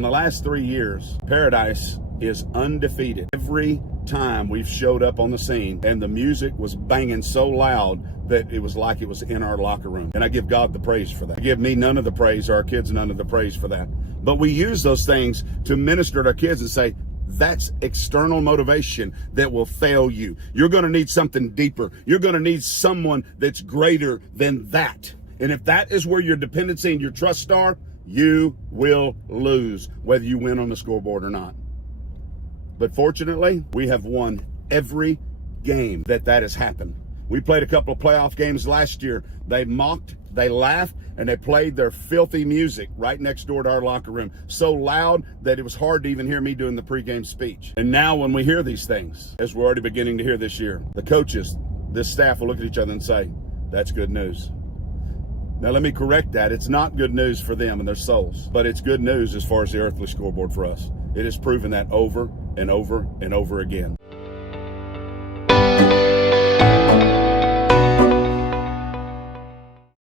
In the last 3 years, Paradise is undefeated. Every time we've showed up on the scene and the music was banging so loud that it was like it was in our locker room. And I give God the praise for that. I give me none of the praise, or our kids none of the praise for that. But we use those things to minister to our kids and say, that's external motivation that will fail you. You're going to need something deeper. You're going to need someone that's greater than that. And if that is where your dependency and your trust are, you will lose, whether you win on the scoreboard or not. But fortunately, we have won every game that has happened. We played a couple of playoff games last year. They mocked, they laughed, and they played their filthy music right next door to our locker room. So loud that it was hard to even hear me doing the pregame speech. And now when we hear these things, as we're already beginning to hear this year, the coaches, this staff will look at each other and say, that's good news. Now let me correct that. It's not good news for them and their souls, but it's good news as far as the earthly scoreboard for us. It has proven that over and over and over again.